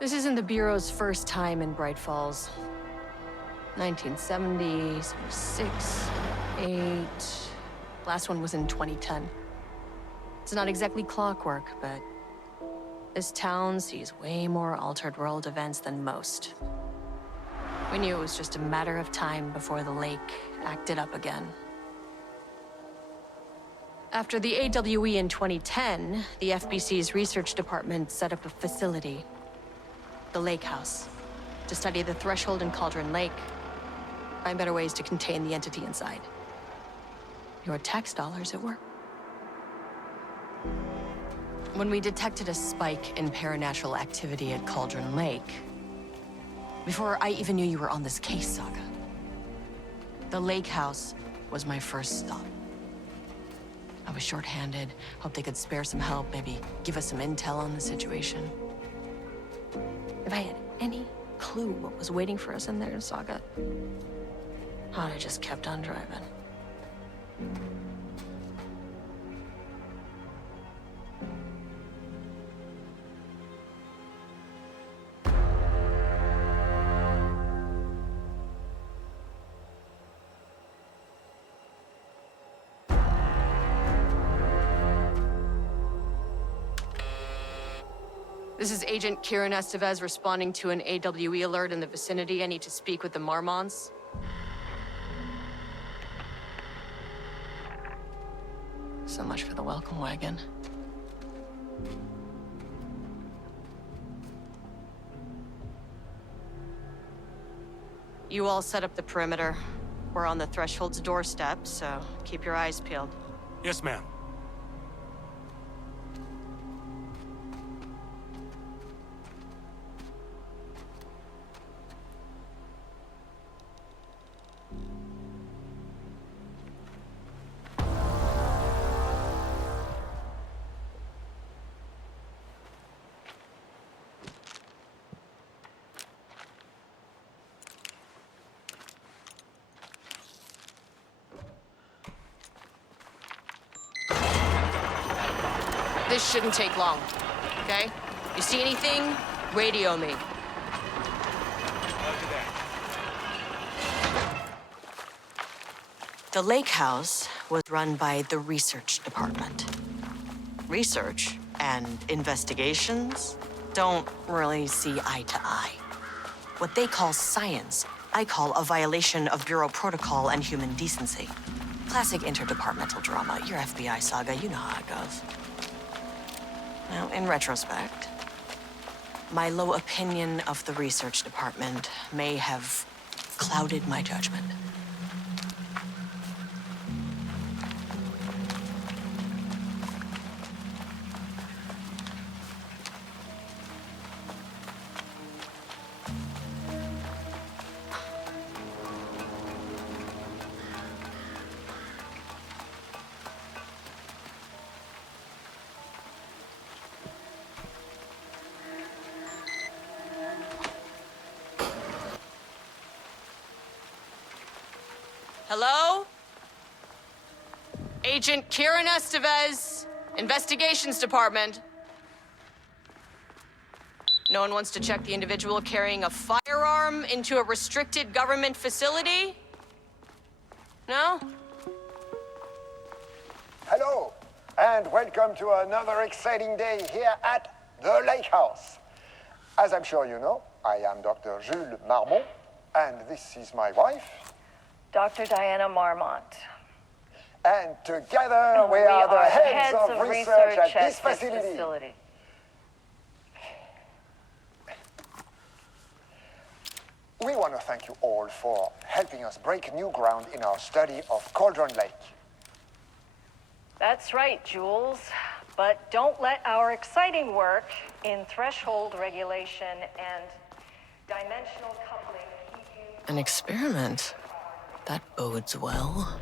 This isn't the Bureau's first time in Bright Falls. 1970, 76, 8... Last one was in 2010. It's not exactly clockwork, but this town sees way more altered world events than most. We knew it was just a matter of time before the lake acted up again. After the AWE in 2010, the FBC's research department set up a facility, the Lake House, to study the threshold in Cauldron Lake, find better ways to contain the entity inside. Your tax dollars at work. When we detected a spike in paranatural activity at Cauldron Lake, before I even knew you were on this case, Saga, the Lake House was my first stop. I was short-handed, hoped they could spare some help, maybe give us some intel on the situation. If I had any clue what was waiting for us in there, Saga, I'd have just kept on driving. This is Agent Kiran Estevez responding to an AWE alert in the vicinity. I need to speak with the Marmons. So much for the welcome wagon. You all set up the perimeter. We're on the Threshold's doorstep, so keep your eyes peeled. Yes, ma'am. This shouldn't take long, okay? You see anything, radio me. The Lake House was run by the research department. Research and investigations don't really see eye to eye. What they call science, I call a violation of Bureau protocol and human decency. Classic interdepartmental drama. Your FBI saga, you know how it goes. Now, in retrospect, my low opinion of the research department may have clouded my judgment. Hello? Agent Kiran Estevez, Investigations Department. No one wants to check the individual carrying a firearm into a restricted government facility? No? Hello, and welcome to another exciting day here at the Lake House. As I'm sure you know, I am Dr. Jules Marmont, and this is my wife, Dr. Diana Marmont. and together we are the heads of research at this facility. We want to thank you all for helping us break new ground in our study of Cauldron Lake. That's right, Jules. But don't let our exciting work in threshold regulation and dimensional coupling keep you... An experiment? That bodes well.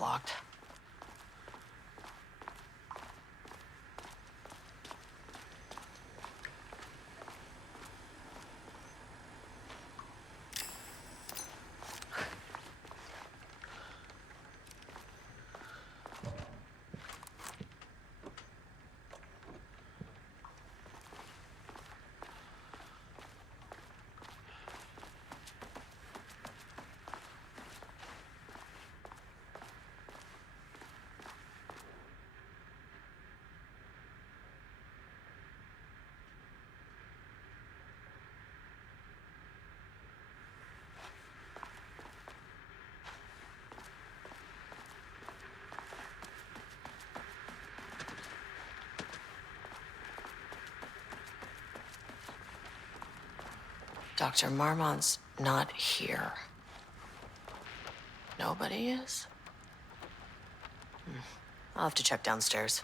locked. Dr. Marmont's not here. Nobody is? I'll have to check downstairs.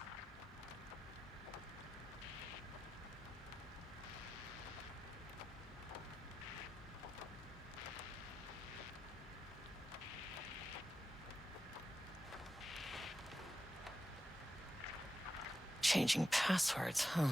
Changing passwords, huh?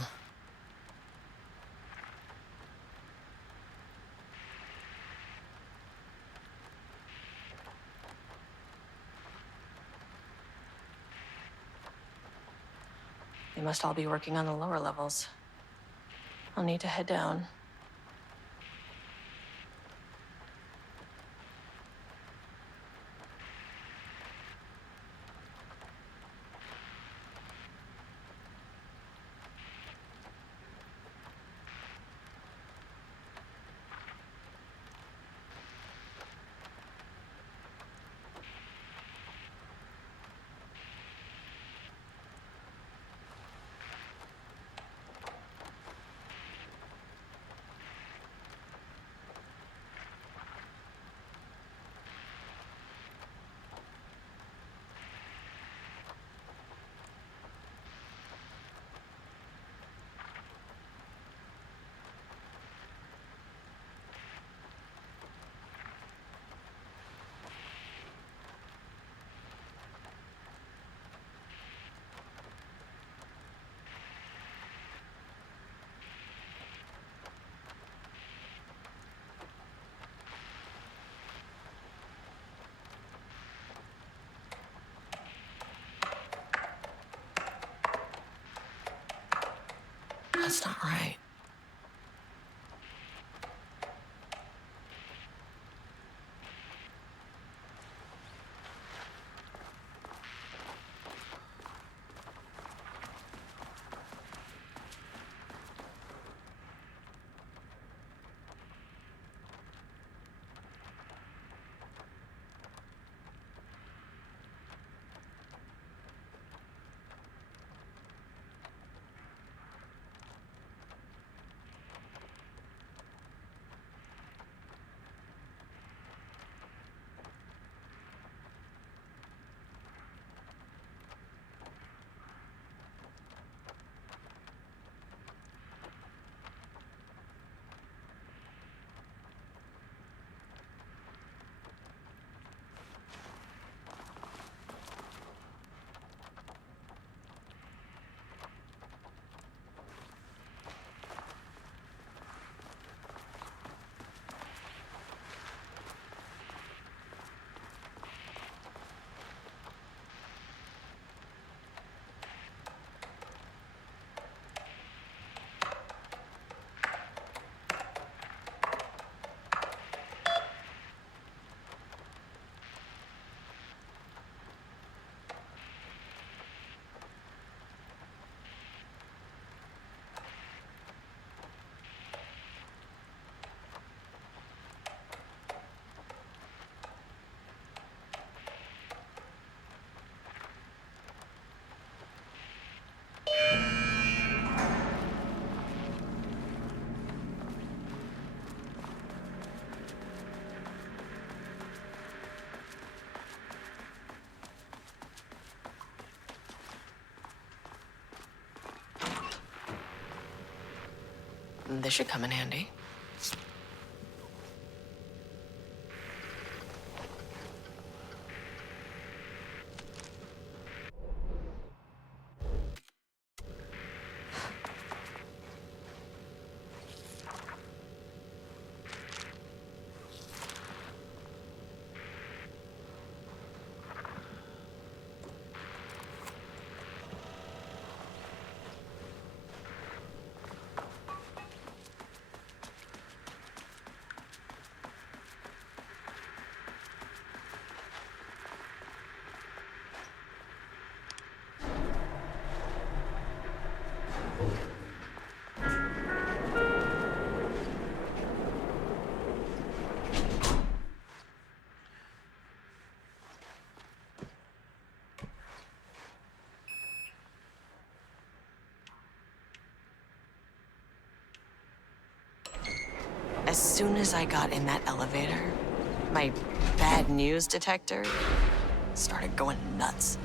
They must all be working on the lower levels. I'll need to head down. That's not right. This should come in handy. As soon as I got in that elevator, my bad news detector started going nuts.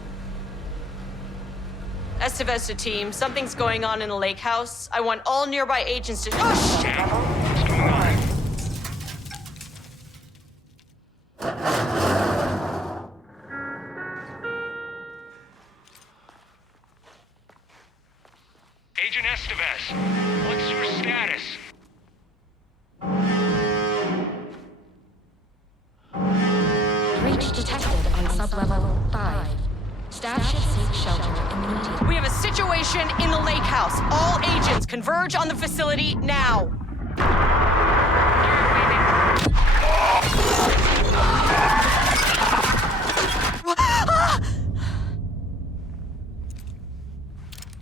Estevez to team, something's going on in the lake house. I want all nearby agents to— oh, shit! What's going on? Agent Estevez, what's your status? Breach detected on sublevel 5. Staff should seek shelter immediately. We have a situation in the lake house. All agents converge on the facility now.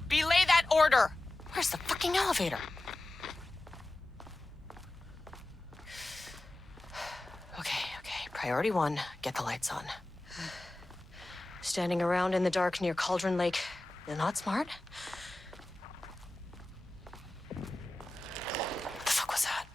Belay that order. Where's the fucking elevator? Okay. Priority 1, get the lights on. Standing around in the dark near Cauldron Lake, you're not smart? What the fuck was that?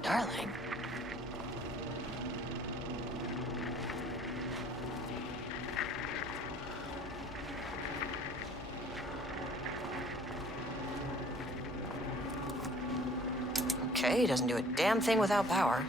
Darling. Okay, he doesn't do a damn thing without power.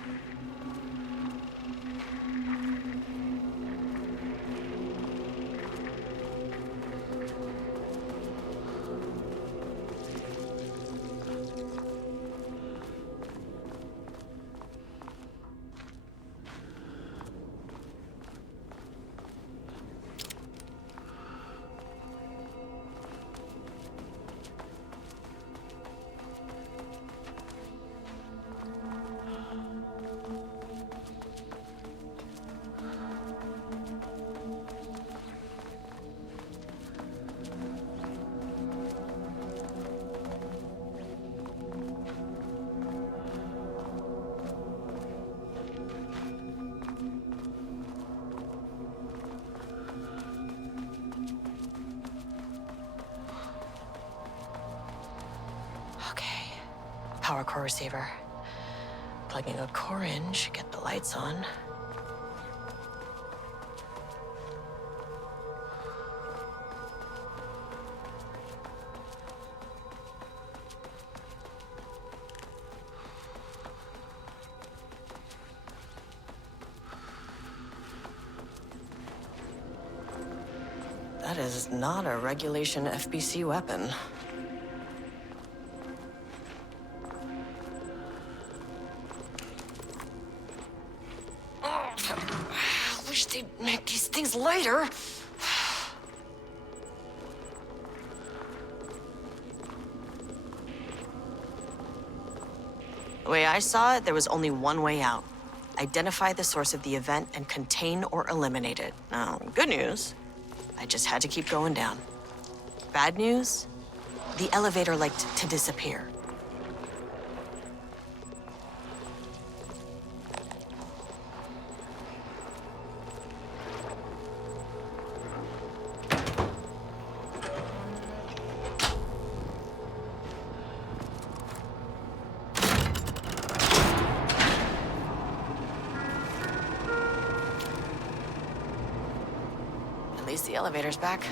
Power core receiver. Plugging a core in should get the lights on. That is not a regulation FBC weapon. I wish they'd make these things lighter. The way I saw it, there was only one way out. Identify the source of the event and contain or eliminate it. Now, good news, I just had to keep going down. Bad news, the elevator liked to disappear. least the elevator's back.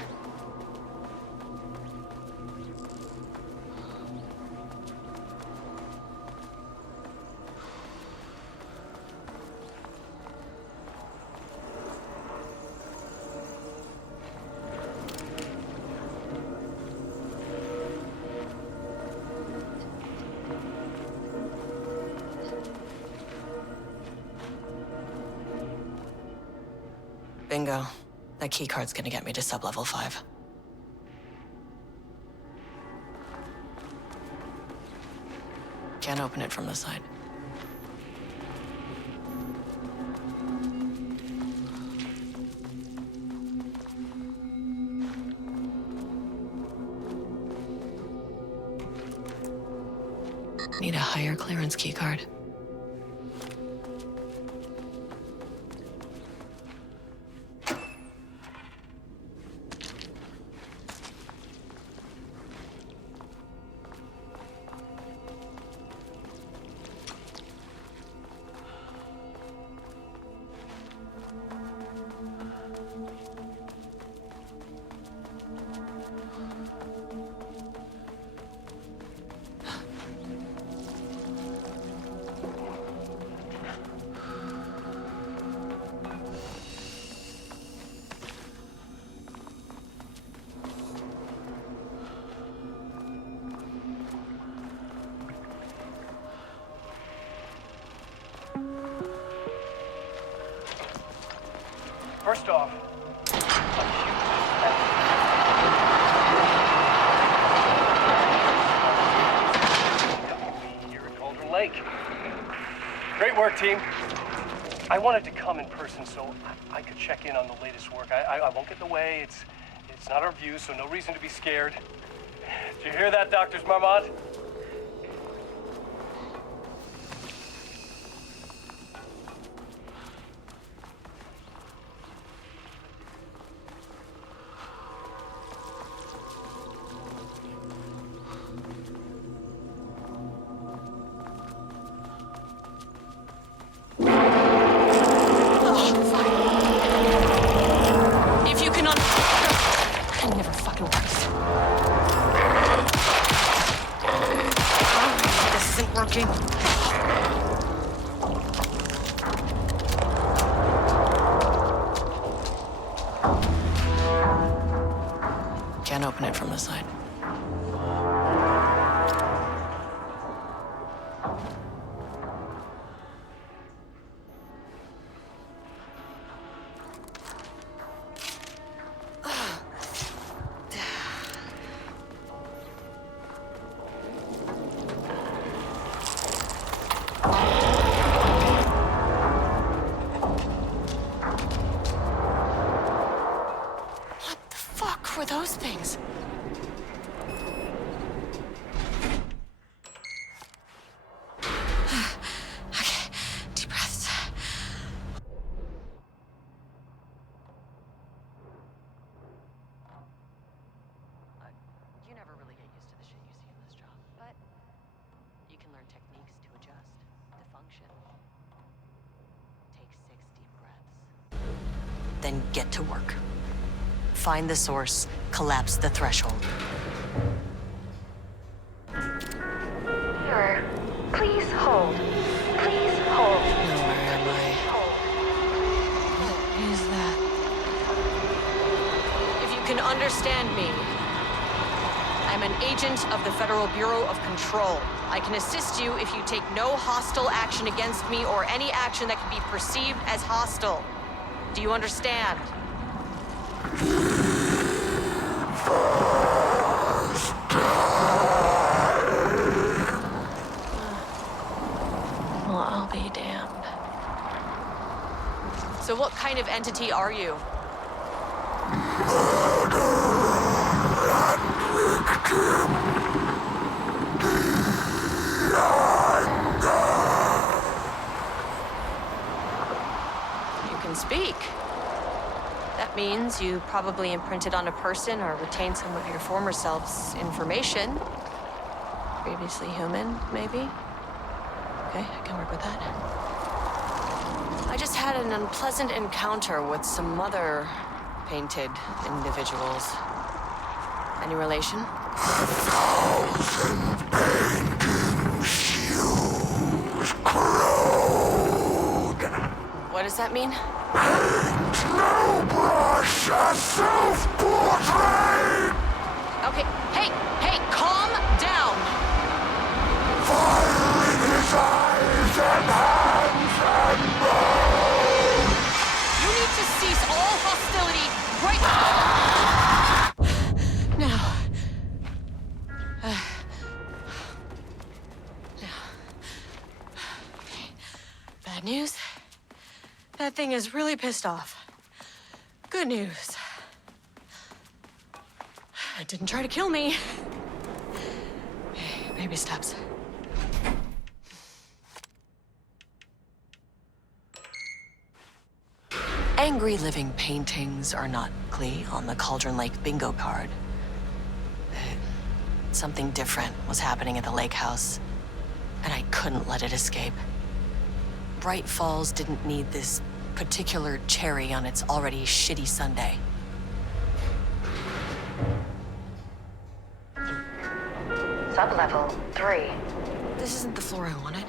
Bingo. That keycard's gonna get me to sub-level 5. Can't open it from the side. Need a higher clearance keycard. First off, here at Cauldron Lake. Great work, team. I wanted to come in person so I could check in on the latest work. I won't get in the way. It's not our view, so no reason to be scared. Did you hear that, Doctors Marmont? Can't open it from the side. Were those things? Okay, deep breaths. You never really get used to the shit you see in this job, but you can learn techniques to adjust, to function. Take 6 deep breaths. Then get to work. Find the source, collapse the threshold. Sir, please hold. Please hold. Where am I? What is that? If you can understand me, I'm an agent of the Federal Bureau of Control. I can assist you if you take no hostile action against me or any action that can be perceived as hostile. Do you understand? Well, I'll be damned. So what kind of entity are you? You can speak. That means you probably imprinted on a person or retained some of your former self's information. Previously human, maybe? Okay, I can work with that. I just had an unpleasant encounter with some other painted individuals. Any relation? What does that mean? Okay, hey, calm down! You need to cease all hostility right now. Bad news? That thing is really pissed off. Good news. It didn't try to kill me. Baby steps. Angry living paintings are not glee on the Cauldron Lake bingo card. Something different was happening at the lake house, and I couldn't let it escape. Bright Falls didn't need this particular cherry on its already shitty sundae. Sublevel 3. This isn't the floor I wanted.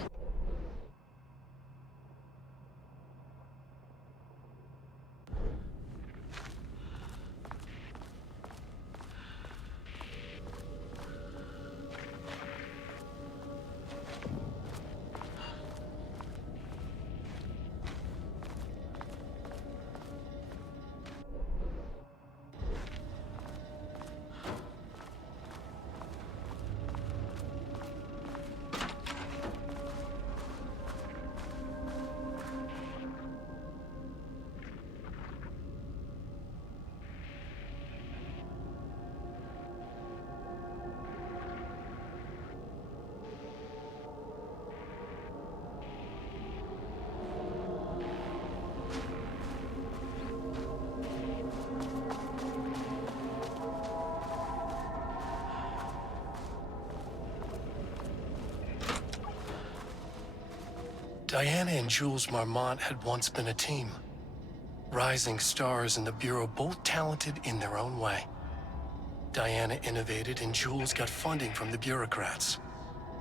Diana and Jules Marmont had once been a team. Rising stars in the Bureau, both talented in their own way. Diana innovated and Jules got funding from the bureaucrats.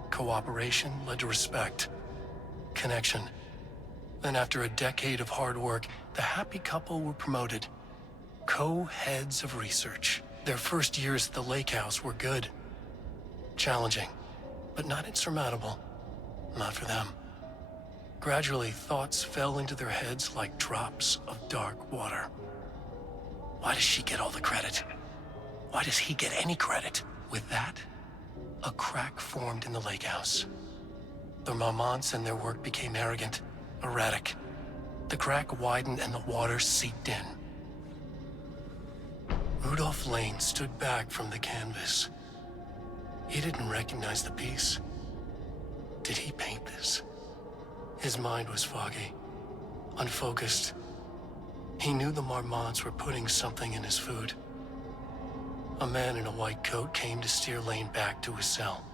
Cooperation led to respect. Connection. Then after a decade of hard work, the happy couple were promoted. Co-heads of research. Their first years at the lake house were good. Challenging, but not insurmountable. Not for them. Gradually, thoughts fell into their heads like drops of dark water. Why does she get all the credit? Why does he get any credit? With that, a crack formed in the lake house. The Marmonts and their work became arrogant, erratic. The crack widened and the water seeped in. Rudolph Lane stood back from the canvas. He didn't recognize the piece. Did he paint this? His mind was foggy, unfocused. He knew the Marmonts were putting something in his food. A man in a white coat came to steer Lane back to his cell.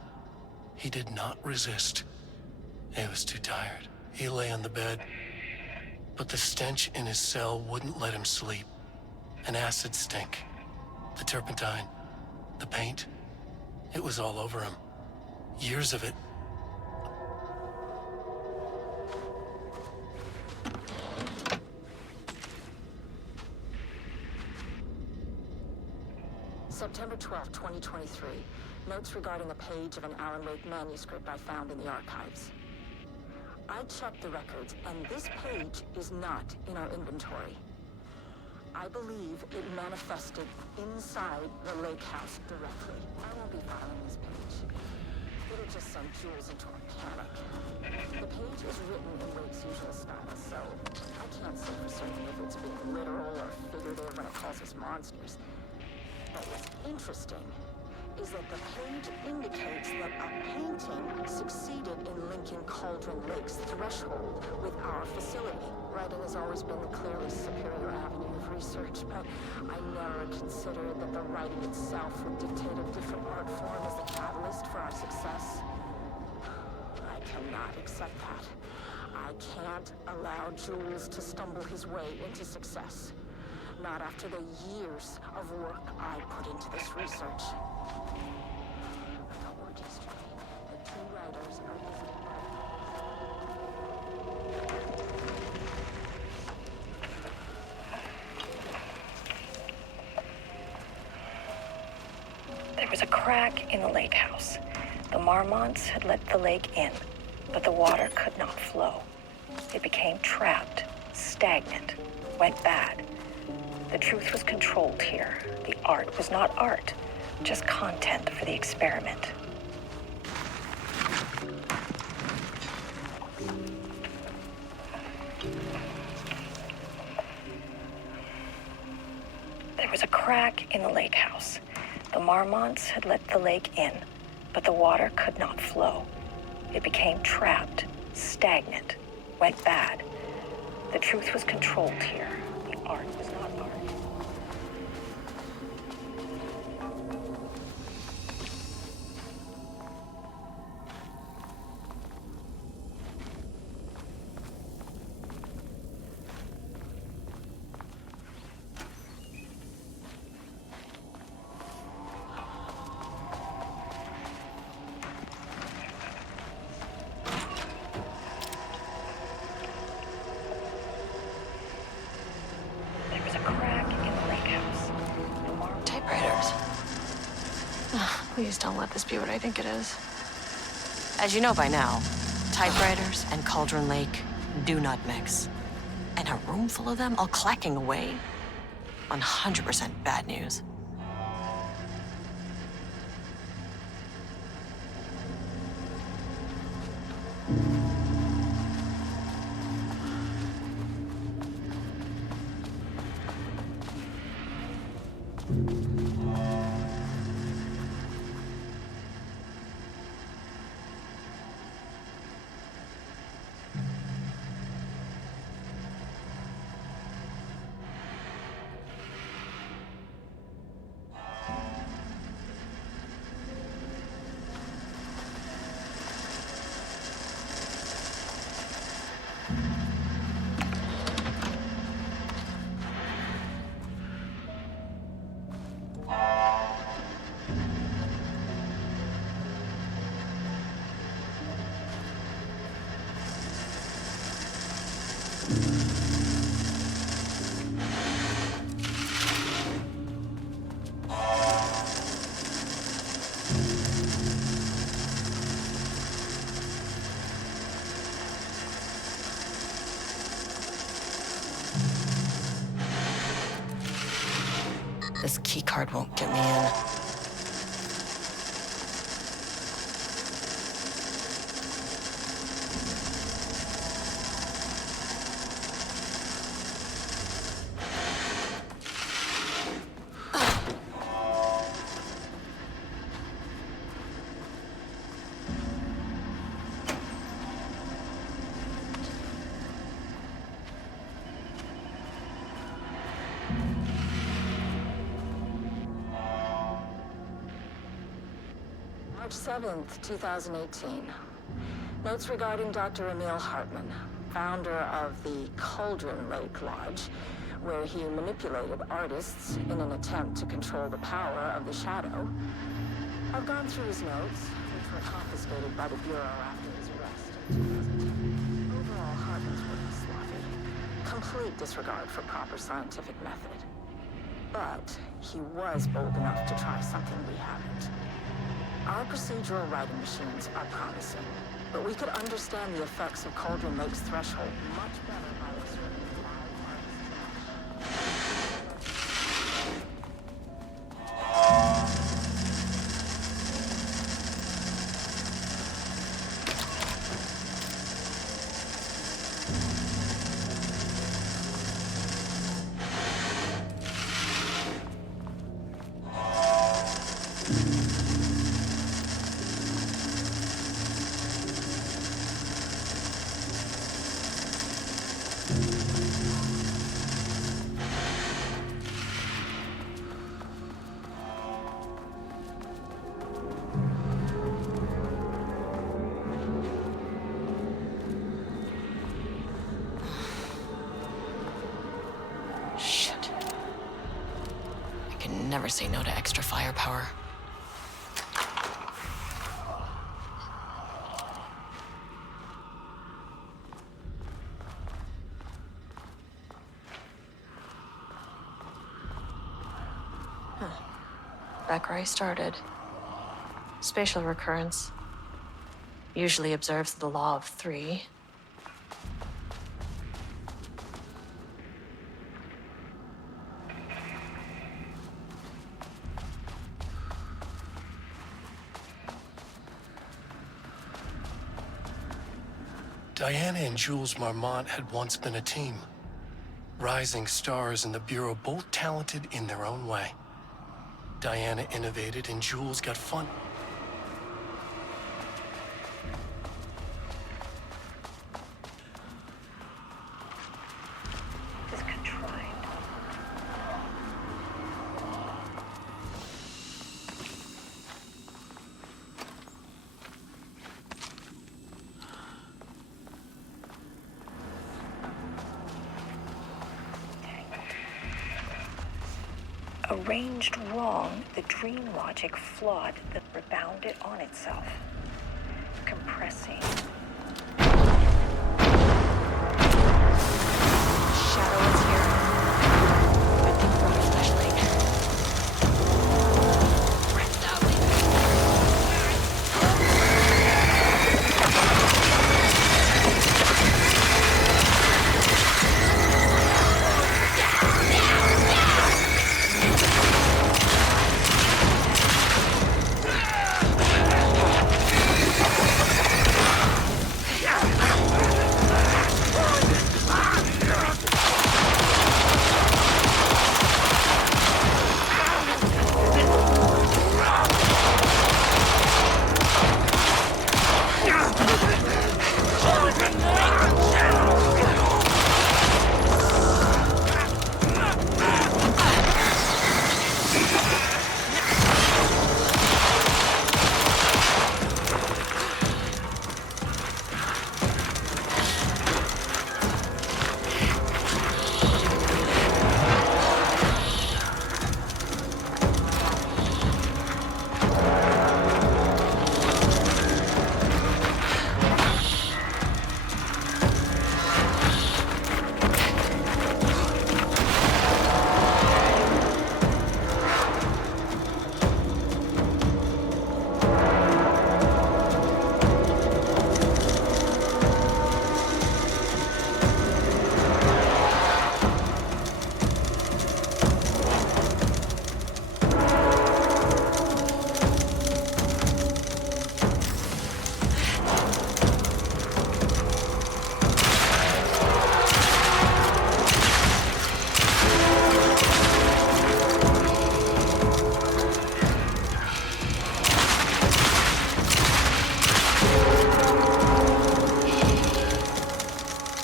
He did not resist. He was too tired. He lay on the bed, but the stench in his cell wouldn't let him sleep. An acid stink. The turpentine, the paint, it was all over him. Years of it. September 12, 2023. Notes regarding a page of an Alan Wake manuscript I found in the archives. I checked the records, and this page is not in our inventory. I believe it manifested inside the lake house directly. I won't be filing this page. It'll just send Jules into a panic. The page is written in Wake's usual style, so I can't say for certain if it's being literal or figurative when it calls us monsters. But what's interesting is that the page indicates that a painting succeeded in linking Cauldron Lake's threshold with our facility. Writing has always been the clearly superior avenue of research, but I never considered that the writing itself would dictate a different art form as the catalyst for our success. I cannot accept that. I can't allow Jules to stumble his way into success. Not after the years of work I put into this research. I told yesterday that 2 writers are visiting There was a crack in the lake house. The marmots had let the lake in, but the water could not flow. It became trapped, stagnant, went bad. The truth was controlled here. The art was not art, just content for the experiment. There was a crack in the lake house. The marmots had let the lake in, but the water could not flow. It became trapped, stagnant, went bad. The truth was controlled here. The art was not art. There was a crack in the lake house. Typewriters. Please don't let this be what I think it is. As you know by now, typewriters and Cauldron Lake do not mix. And a room full of them all clacking away? 100% bad news. This keycard won't get me in. March 7th, 2018. Notes regarding Dr. Emil Hartman, founder of the Cauldron Lake Lodge, where he manipulated artists in an attempt to control the power of the shadow. I've gone through his notes, which were confiscated by the Bureau after his arrest in 2010. Overall, Hartman's work is sloppy. Complete disregard for proper scientific method. But he was bold enough to try something we haven't. Our procedural writing machines are promising, but we could understand the effects of Cauldron Lake's threshold much better by observing live artists. never say no to extra firepower. Back where I started. Spatial recurrence. Usually observes the law of 3. Diana and Jules Marmont had once been a team. Rising stars in the Bureau, both talented in their own way. Diana innovated and Jules got fun. This is contrived. Arranged wrong, the dream logic flawed that rebounded on itself, compressing. Shadow is here. Good thing for my flashlight.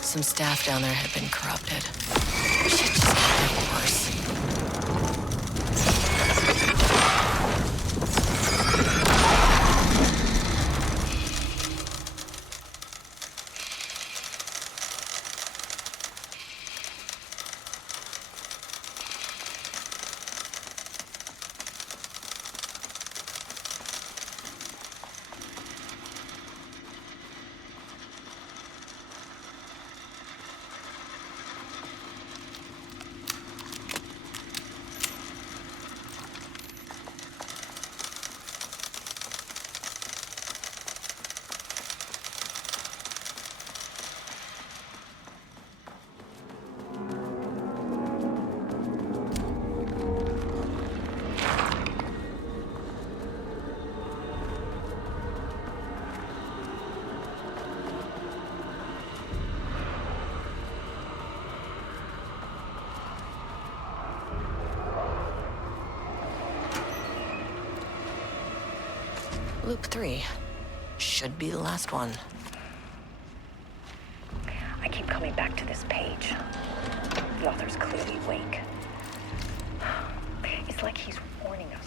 Some staff down there had been corrupted. Shit just got getting worse. Loop 3. Should be the last one. I keep coming back to this page. The author's clearly awake. It's like he's warning us.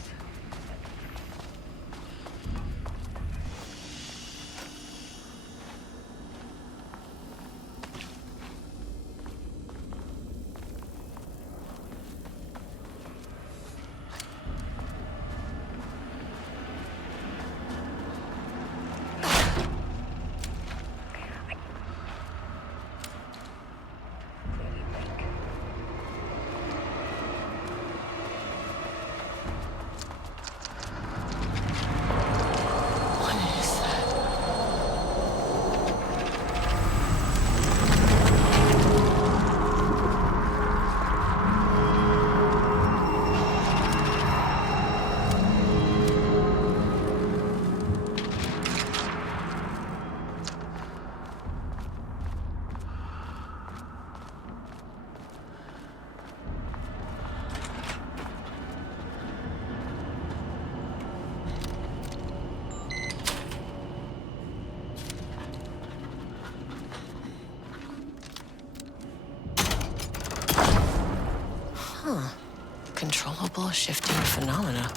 Controllable shifting phenomena.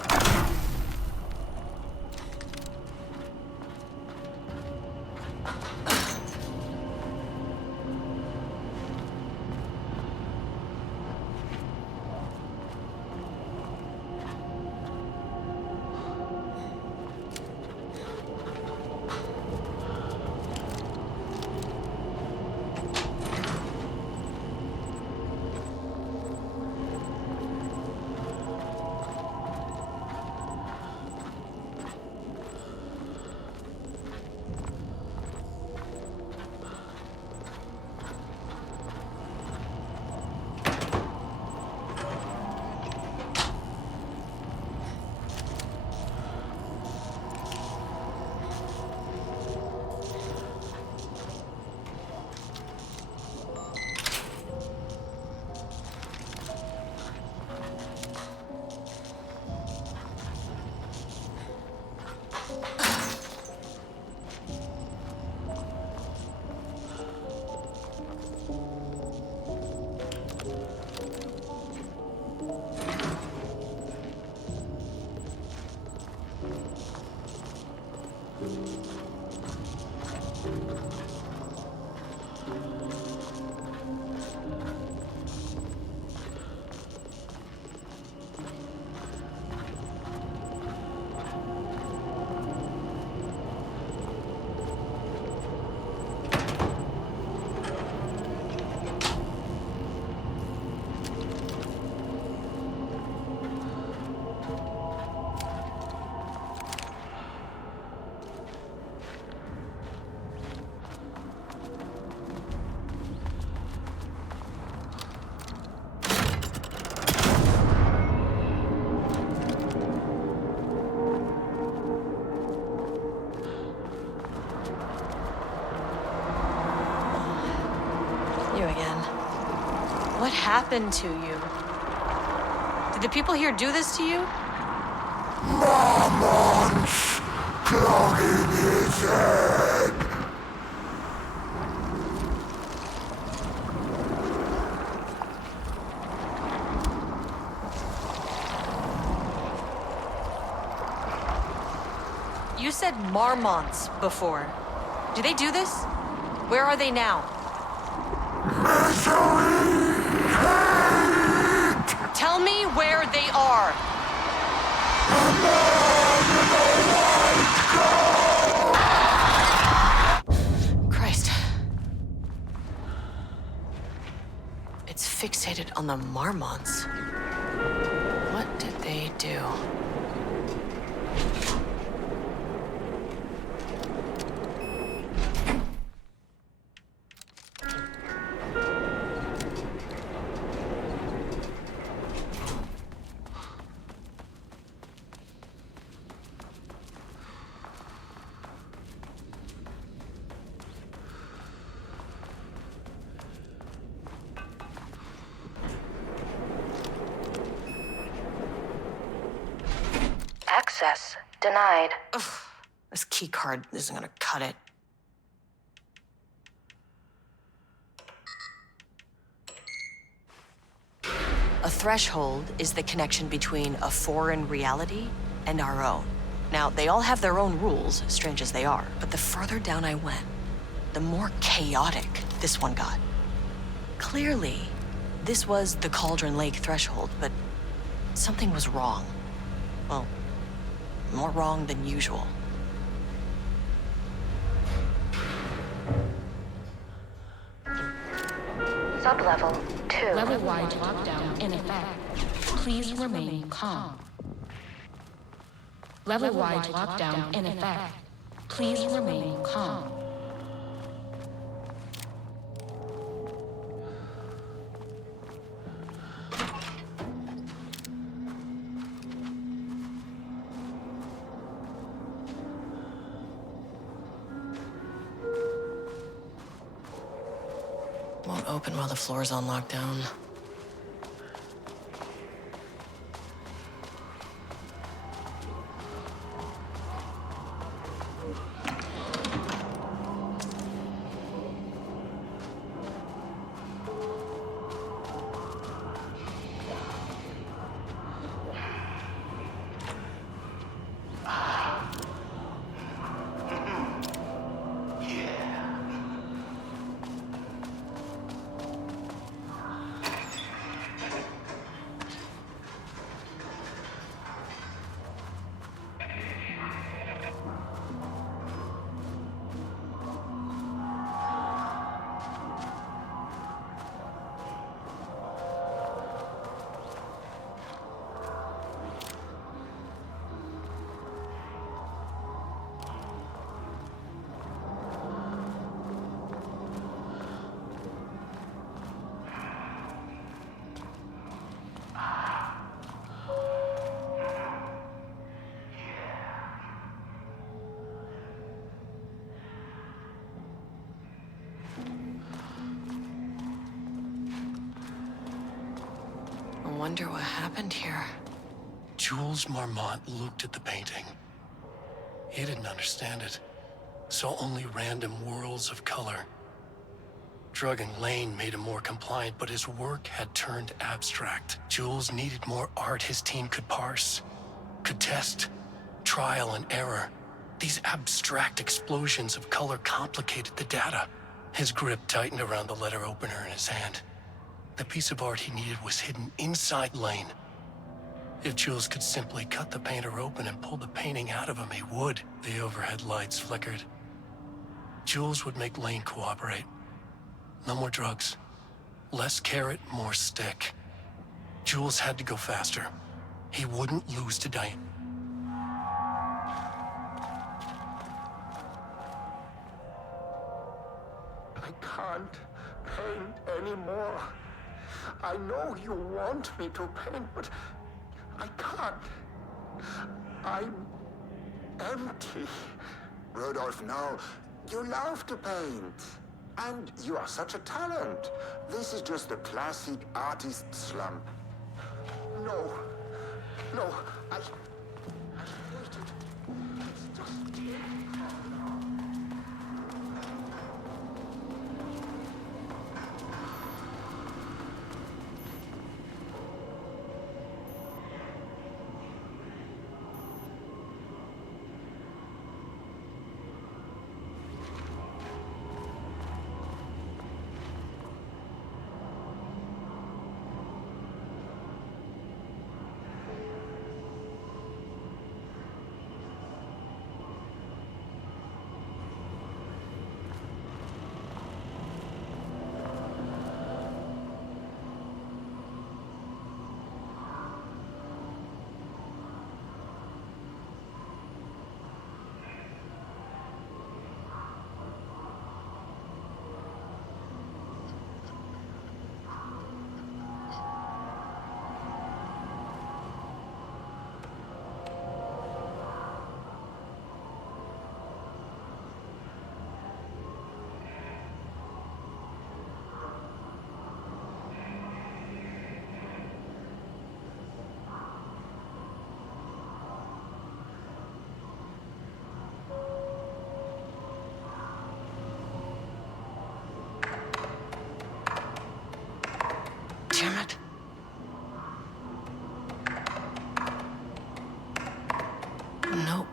You again. What happened to you? Did the people here do this to you? Marmon's clogging his head. You said marmonts before. Do they do this? Where are they now? Tell me where they are. Christ. It's fixated on the marmonts. What did they do? Access denied. Ugh, this key card isn't gonna cut it. A threshold is the connection between a foreign reality and our own. Now, they all have their own rules, strange as they are, but the further down I went, the more chaotic this one got. Clearly, this was the Cauldron Lake threshold, but something was wrong. Well, more wrong than usual. Sublevel 2. Level-wide lockdown in effect. Please remain calm. Level-wide lockdown in effect. Please remain calm. Won't open while the floor's on lockdown. wonder what happened here. Jules Marmont looked at the painting. He didn't understand it. Saw only random whirls of color. Drugging Lane made him more compliant, but his work had turned abstract. Jules needed more art his team could parse, could test, trial and error. These abstract explosions of color complicated the data. His grip tightened around the letter opener in his hand. The piece of art he needed was hidden inside Lane. If Jules could simply cut the painter open and pull the painting out of him, he would. The overhead lights flickered. Jules would make Lane cooperate. No more drugs. Less carrot, more stick. Jules had to go faster. He wouldn't lose to Diane. I can't paint anymore. I know you want me to paint, but I can't. I'm empty. Rudolph, no. You love to paint. And you are such a talent. This is just the classic artist slump. No. No, I hate it. It's just... Damn it. Nope.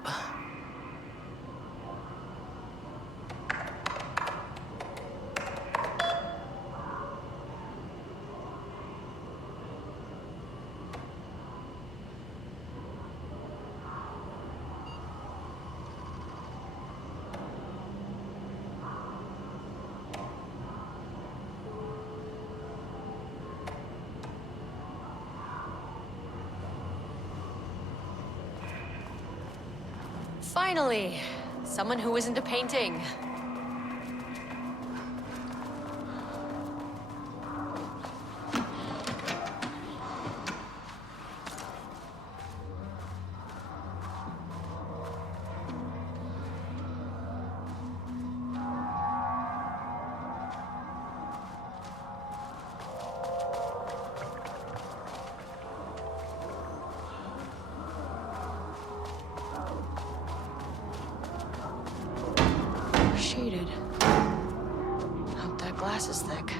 Finally, someone who isn't a painting. Shaded. Hope that glass is thick.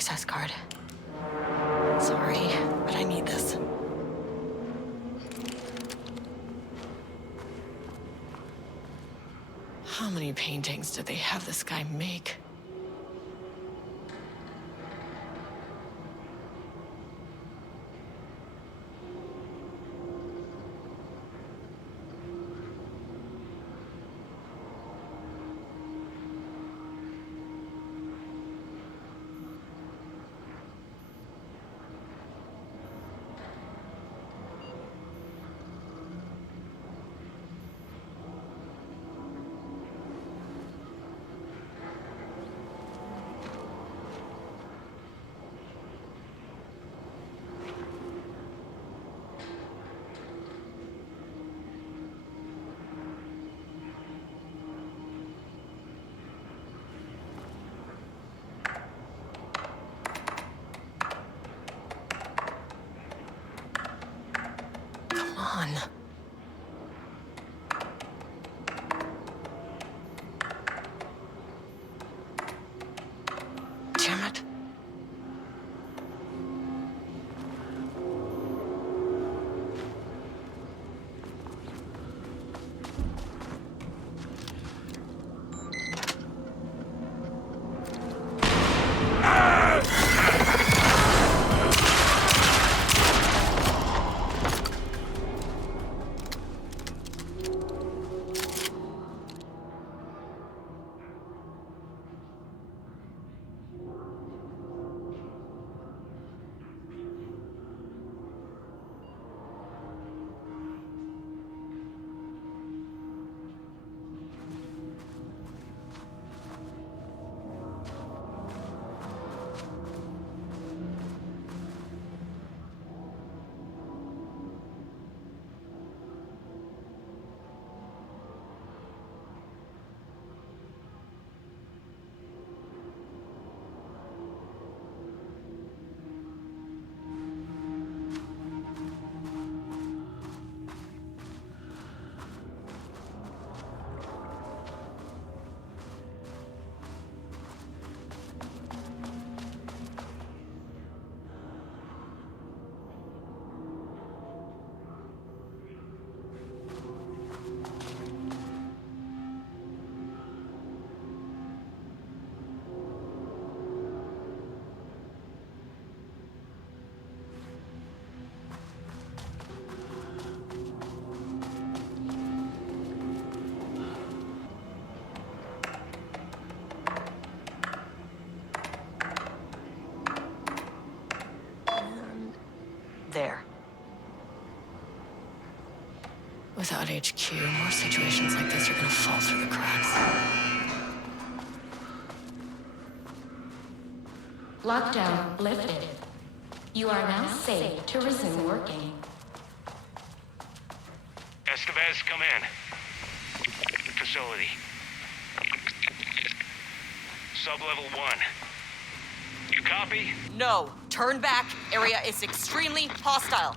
access card. Sorry, but I need this. How many paintings did they have this guy make? On. Damn it. There. Without HQ, more situations like this are gonna fall through the cracks. Lockdown lifted. You are now safe to resume working. Estevez, come in. Facility. Sublevel 1. You copy? No, turn back. Area is extremely hostile.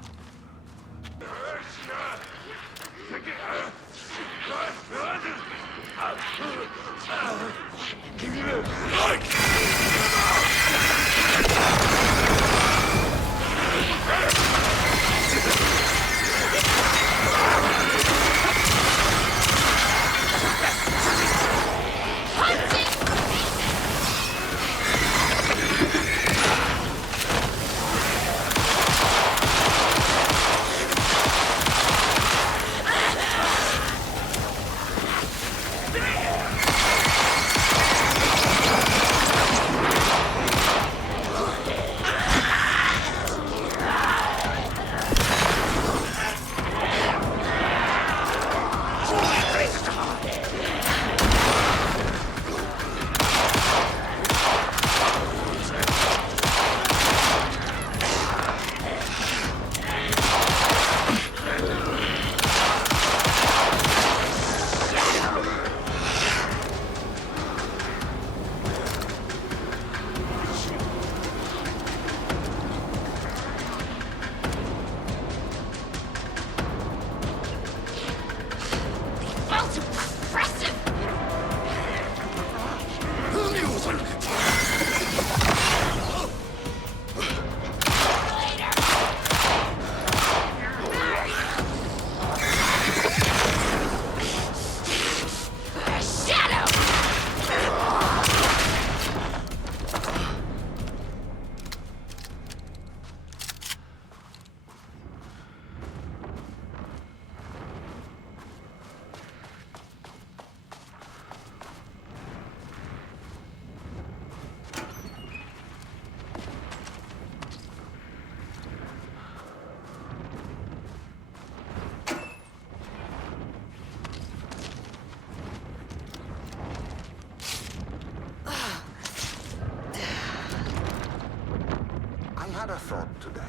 had a thought today.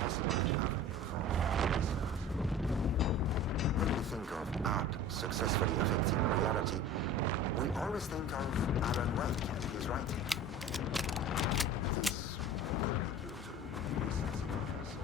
Possibility of when we think of art successfully affecting reality, we always think of Alan Wake and his writing. This could be due to recent events.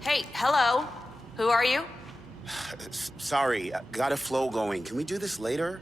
Hey, hello. Who are you? Sorry, got a flow going. Can we do this later?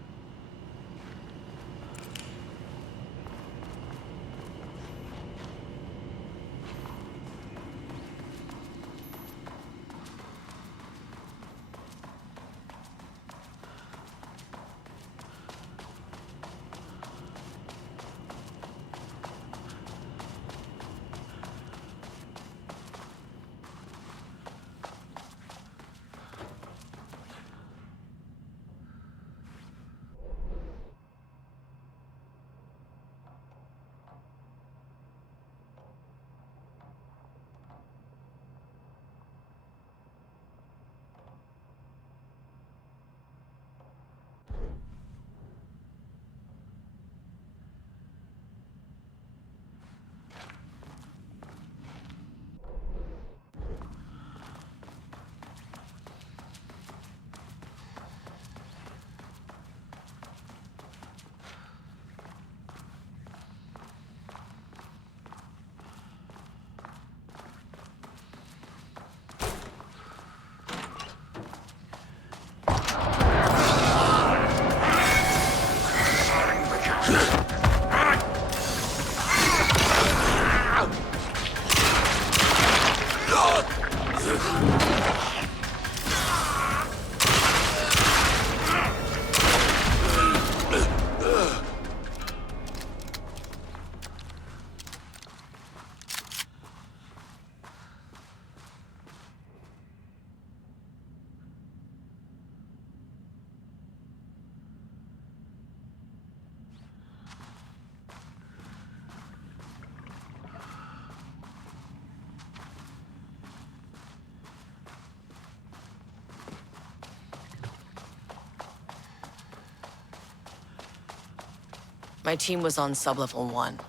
My team was on sublevel 1.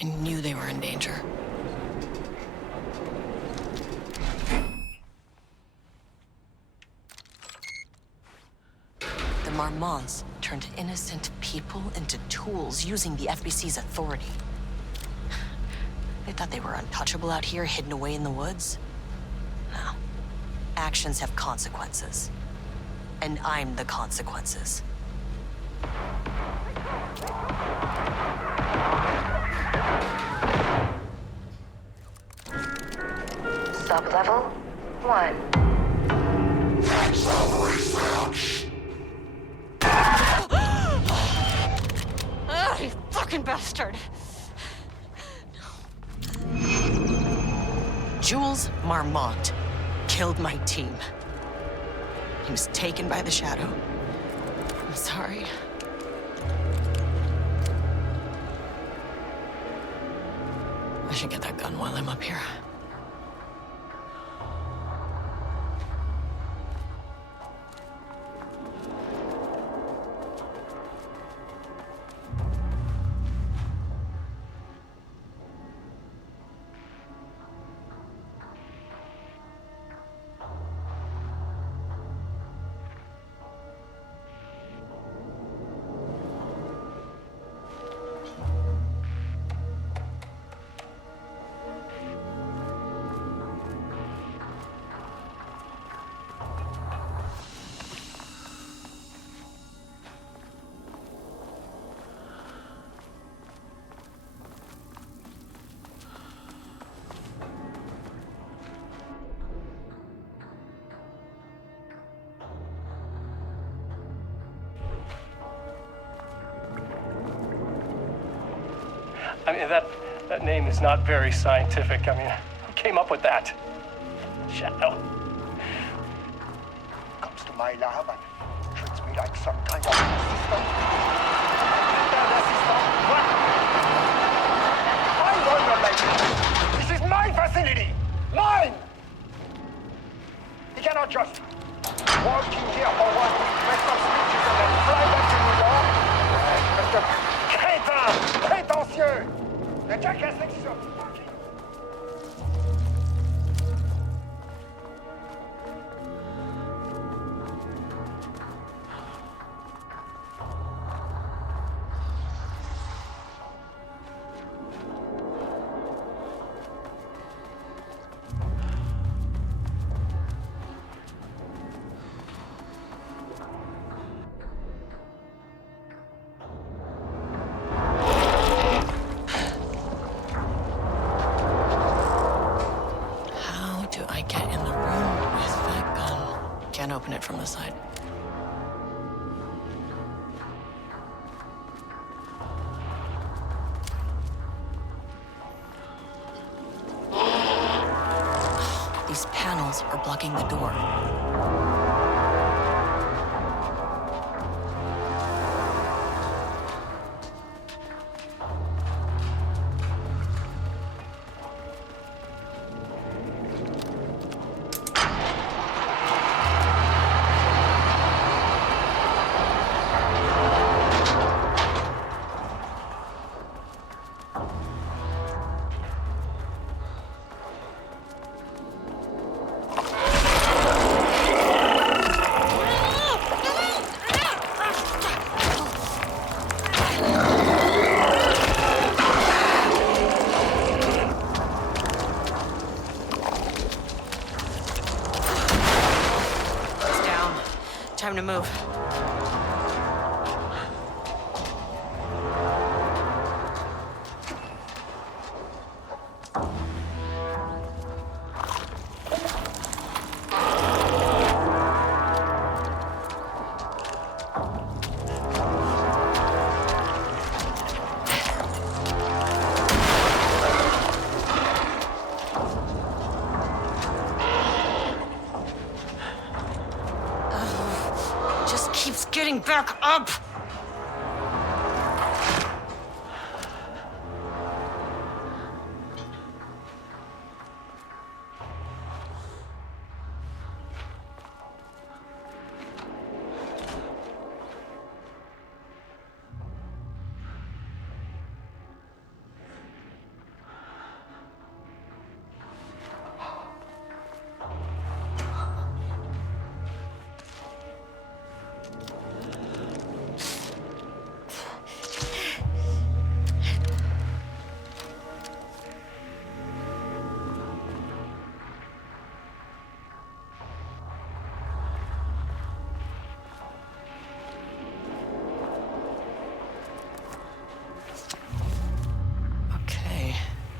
I knew they were in danger. The Marmonts turned innocent people into tools using the FBC's authority. They thought they were untouchable out here, hidden away in the woods. No. Actions have consequences. And I'm the consequences. Sublevel 1. Ah, you fucking bastard! Jules Marmont killed my team. He was taken by the Shadow. I'm sorry. I should get that gun while I'm up here. I mean, that name is not very scientific. I mean, who came up with that? Shadow. Comes to my lab and treats me like some kind of assistant. Assistant? What? I run the lake. This is my facility. Mine! He cannot just walk in here for 1 week, make some speeches, and then fly back to New York. Monsieur crétin! Prétentieux! The jackass thinks he's a fucking... Can't open it from the side. These panels are blocking the door. Time to move. Keeps getting back up!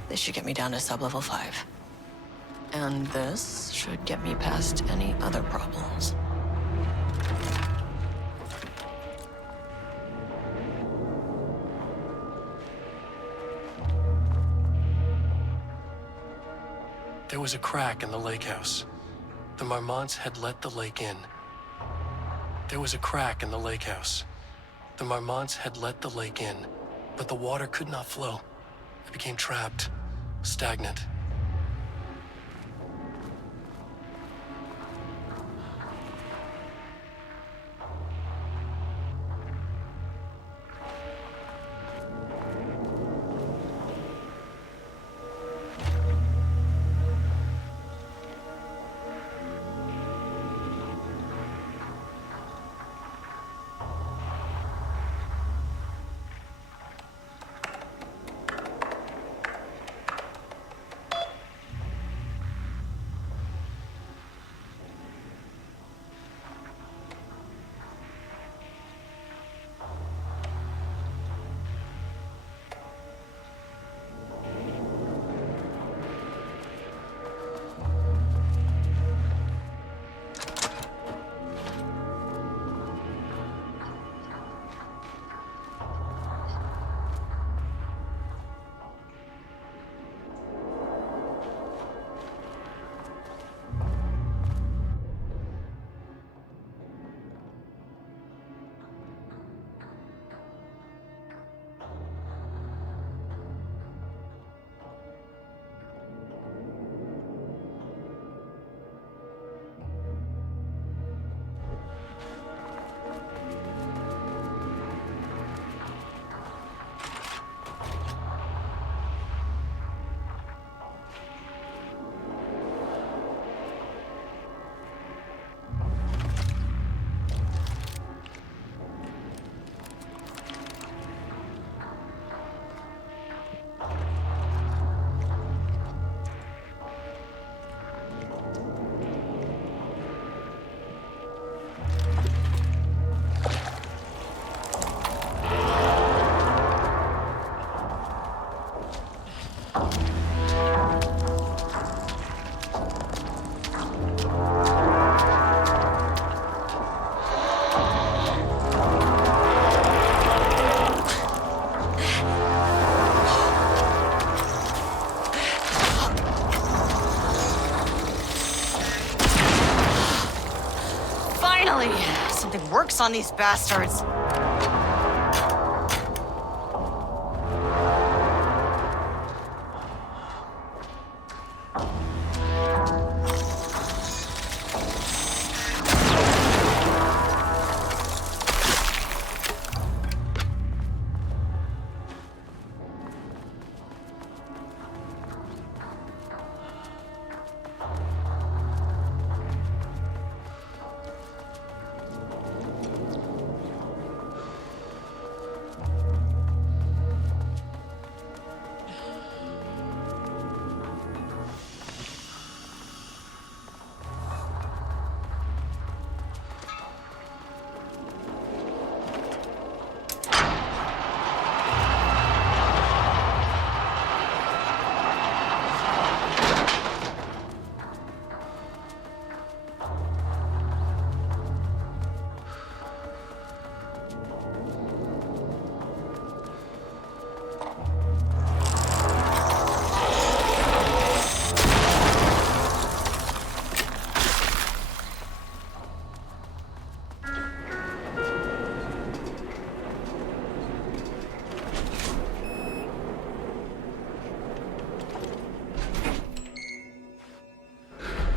This should get me down to sub-level 5. And this should get me past any other problems. There was a crack in the lake house. The Marmonts had let the lake in. There was a crack in the lake house. The Marmonts had let the lake in, but the water could not flow. It became trapped, stagnant. Something works on these bastards.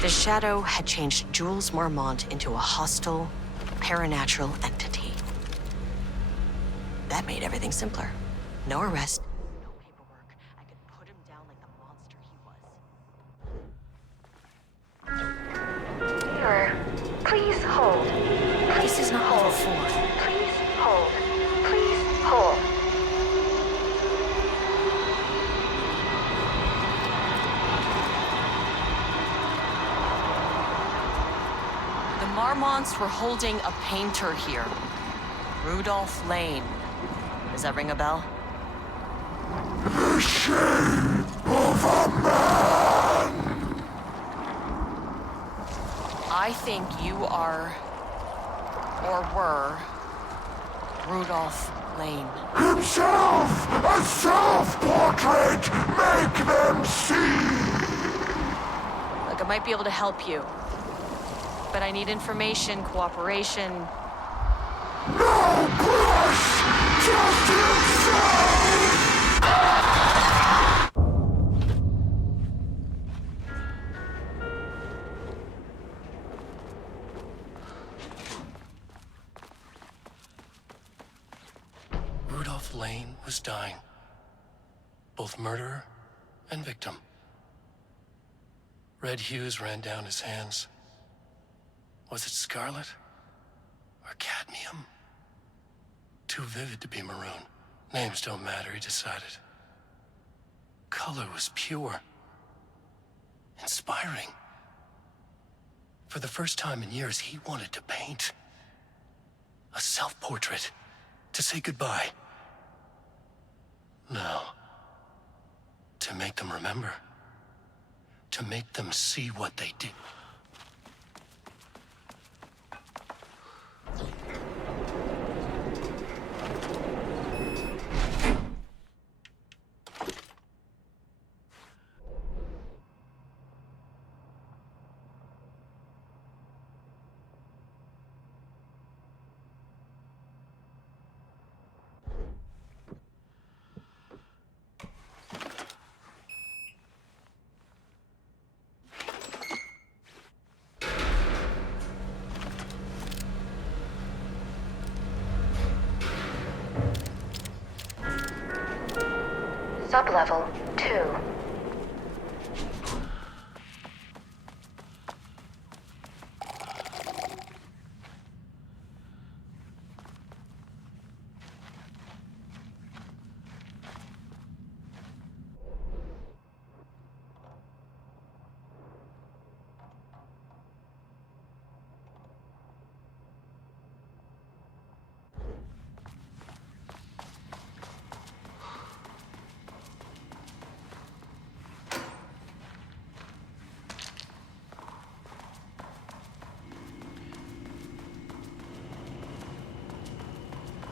The Shadow had changed Jules Marmont into a hostile, paranatural entity. That made everything simpler. No arrest, no paperwork. I could put him down like the monster he was. Mirror, please hold. This is not level 4. Please hold. Please hold. The Marmonts were holding a painter here. Rudolph Lane. Does that ring a bell? The shape of think you are, or were, Rudolph Lane? Himself! A self-portrait! Make them see! Look, I might be able to help you. But I need information, cooperation. No push! Just himself! Rudolph Lane was dying. Both murderer and victim. Red hues ran down his hands. Was it scarlet or cadmium? Too vivid to be maroon. Names don't matter, he decided. Color was pure. Inspiring. For the first time in years, he wanted to paint. A self-portrait. To say goodbye. No. To make them remember. To make them see what they did. Sublevel 2.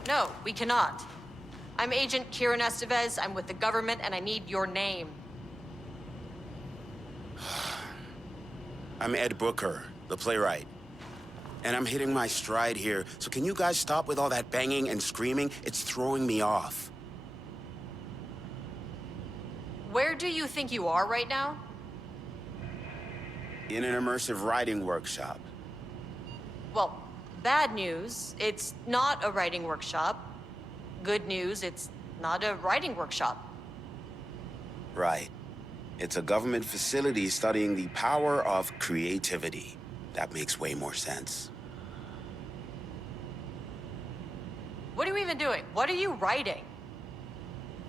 No, we cannot. I'm Agent Kiran Estevez. I'm with the government, and I need your name. I'm Ed Brooker, the playwright. And I'm hitting my stride here, so can you guys stop with all that banging and screaming? It's throwing me off. Where do you think you are right now? In an immersive writing workshop. Well, bad news, it's not a writing workshop. Good news, it's not a writing workshop. Right. It's a government facility studying the power of creativity. That makes way more sense. What are you even doing? What are you writing?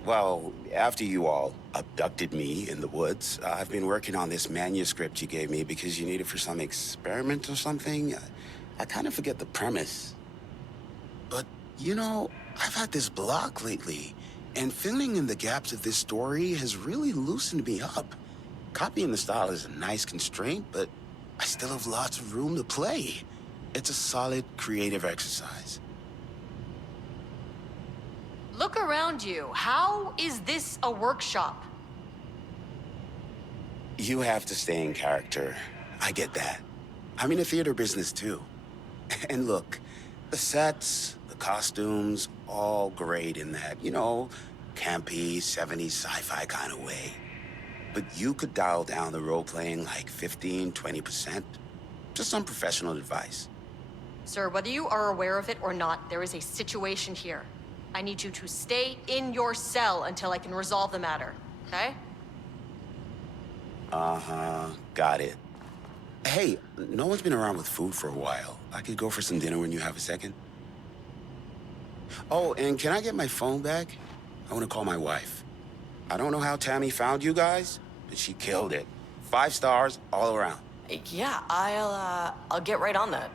Well, after you all abducted me in the woods, I've been working on this manuscript you gave me because you need it for some experiment or something. I kind of forget the premise. But, you know, I've had this block lately, and filling in the gaps of this story has really loosened me up. Copying the style is a nice constraint, but I still have lots of room to play. It's a solid creative exercise. Look around you. How is this a workshop? You have to stay in character. I get that. I'm in the theater business, too. And look, the sets, the costumes, all great in that, you know, campy, 70s sci-fi kind of way. But you could dial down the role-playing like 15, 20%. Just some professional advice. Sir, whether you are aware of it or not, there is a situation here. I need you to stay in your cell until I can resolve the matter, okay? Uh-huh, got it. Hey, no one's been around with food for a while. I could go for some dinner when you have a second. Oh, and can I get my phone back? I want to call my wife. I don't know how Tammy found you guys, but she killed it. 5 stars all around. Yeah, I'll get right on that.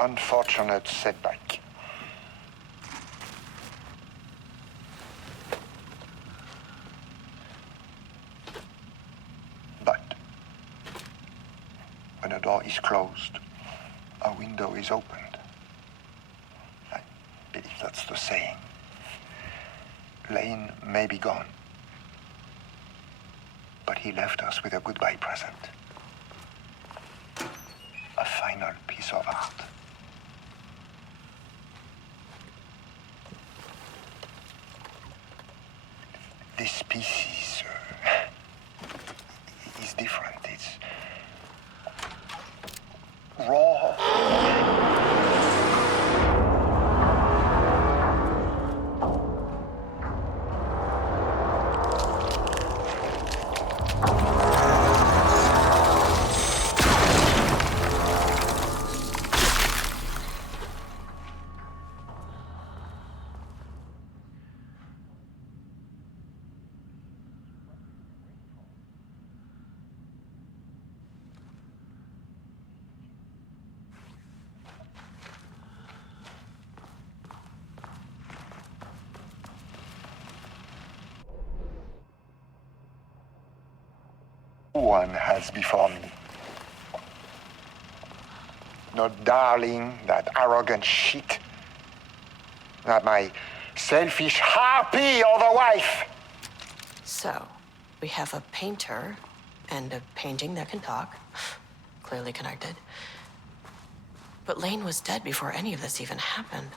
unfortunate setback. But when a door is closed, a window is opened. I believe that's the saying. Lane may be gone, but he left us with a goodbye present. A final piece of art. This piece is different. It's raw. One has before me. Not darling, that arrogant shit. Not my selfish harpy or the wife. So, we have a painter and a painting that can talk. Clearly connected. But Lane was dead before any of this even happened.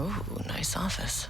Oh, nice office.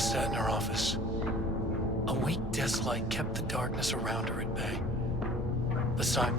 Diana sat in her office. A weak desk light kept the darkness around her at bay. The sign.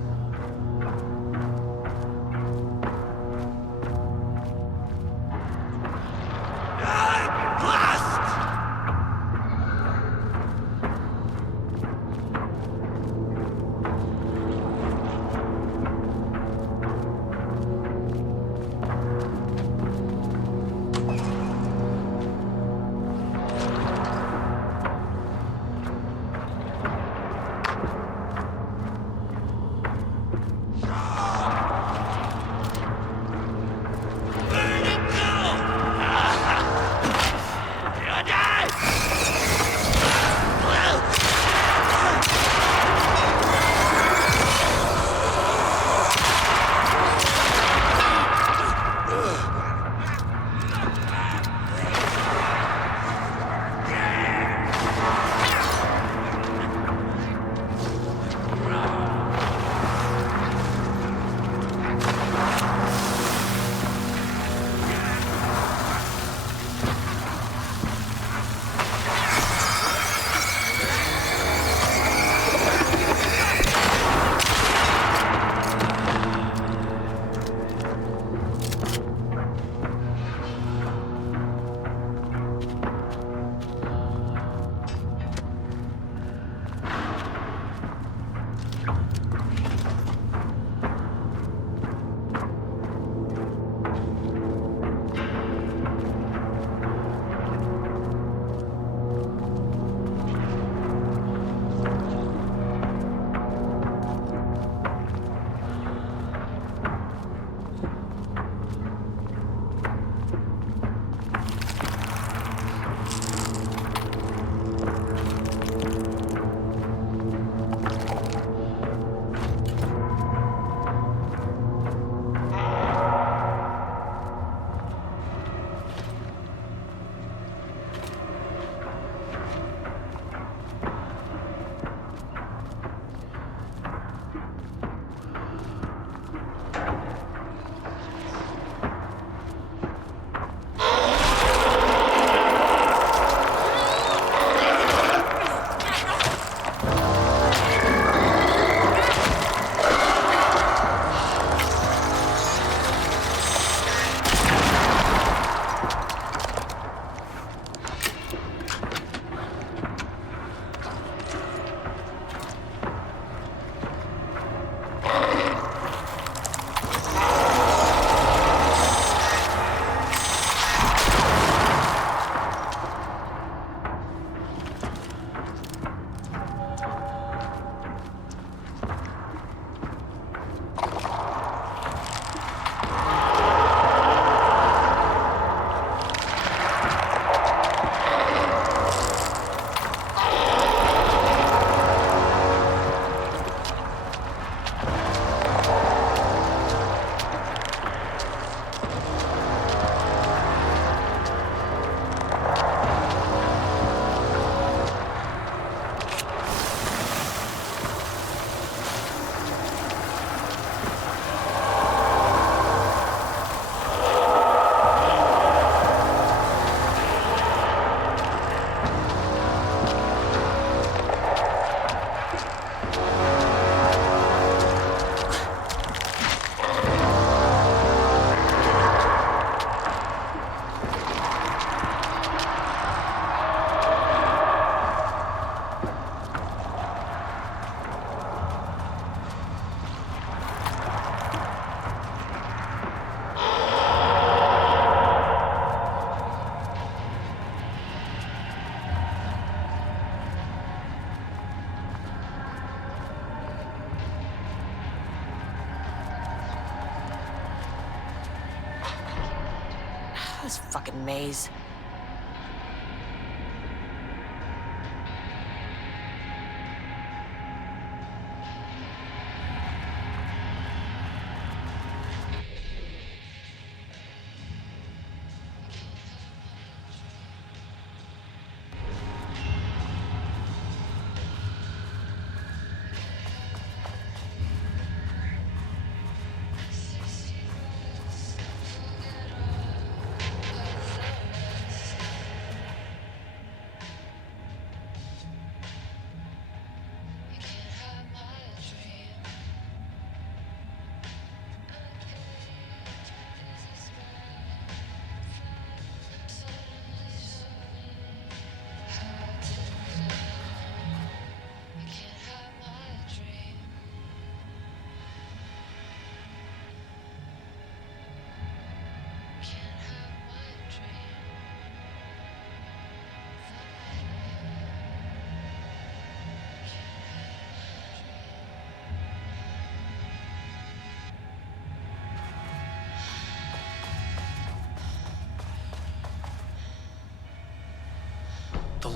This fucking maze.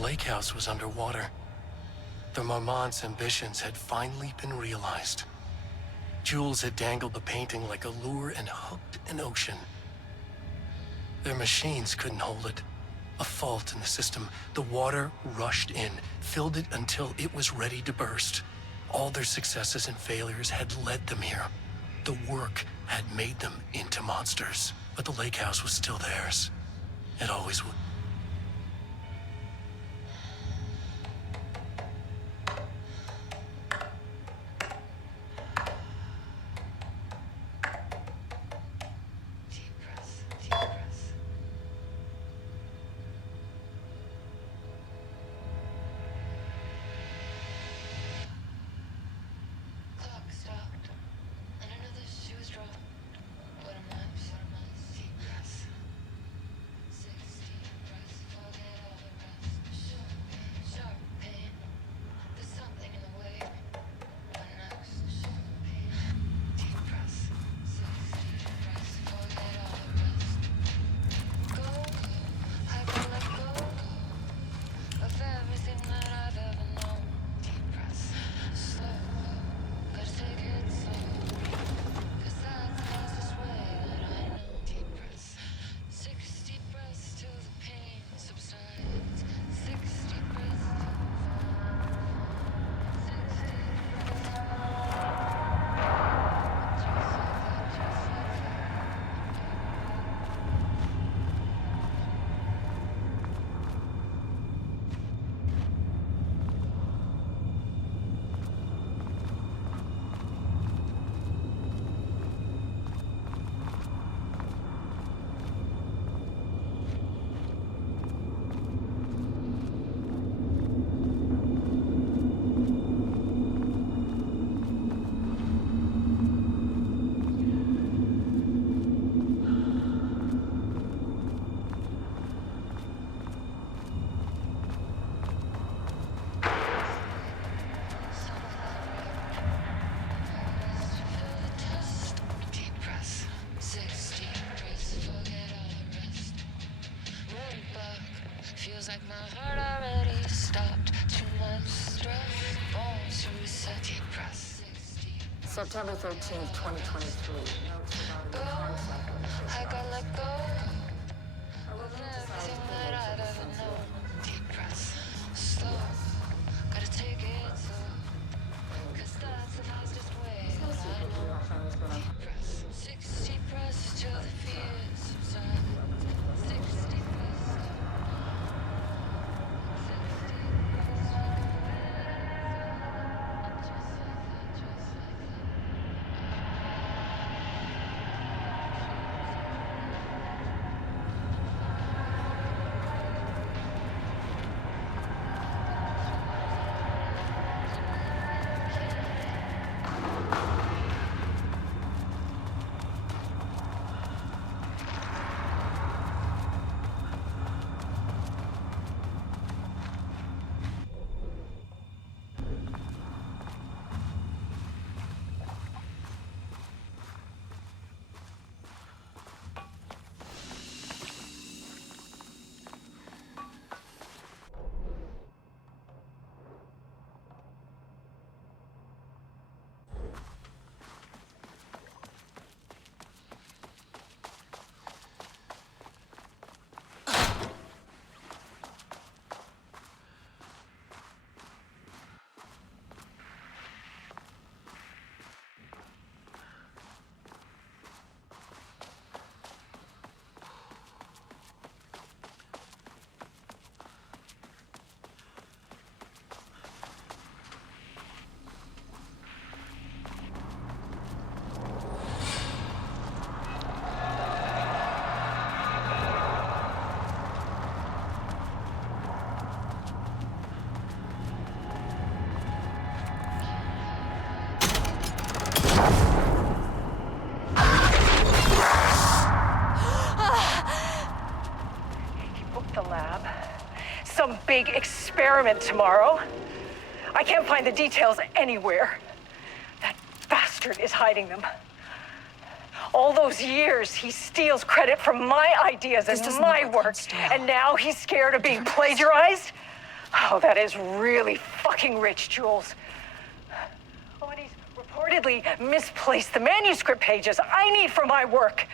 lake house was underwater. The Marmont's ambitions had finally been realized. Jules had dangled the painting like a lure and hooked an ocean. Their machines couldn't hold it. A fault in the system. The water rushed in, filled it until it was ready to burst. All their successes and failures had led them here. The work had made them into monsters. But the lake house was still theirs. It always would. September 13th, 2023. I got let go of everything that I've ever known. Deep breaths, slow, gotta take it slow, 'cause that's the fastest way that I know. Deep breaths, 60 breaths till the fear subsides. 60 breaths. Some big experiment tomorrow. I can't find the details anywhere. That bastard is hiding them. All those years, he steals credit from my ideas and my work, and now he's scared of being plagiarized? Oh, that is really fucking rich, Jules. Oh, and he's reportedly misplaced the manuscript pages I need for my work.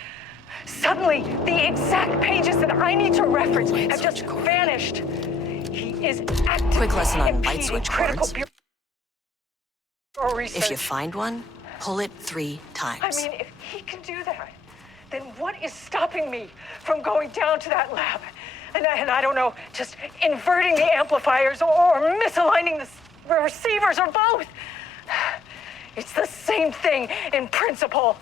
Suddenly, the exact pages that I need to reference have just vanished. He is actively Quick lesson on light impeding switch critical cords. bureau research. If you find one, pull it 3 times. I mean, if he can do that, then what is stopping me from going down to that lab? And I don't know, just inverting the amplifiers or misaligning the receivers or both. It's the same thing in principle.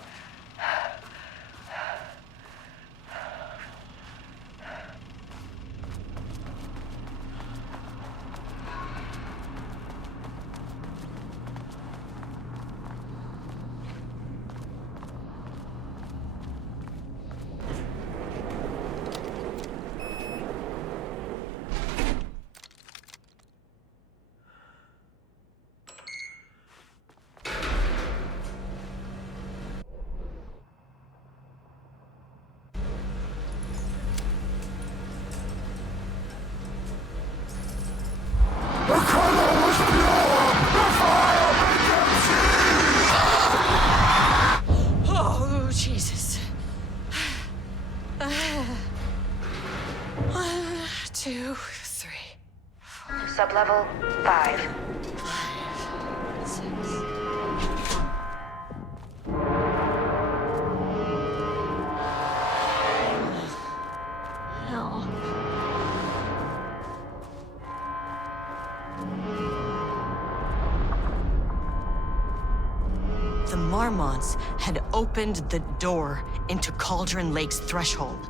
Oh, Jesus. 1, 2, 3. Sublevel 5. 6. Hell. The Marmonts had opened the door into Cauldron Lake's threshold.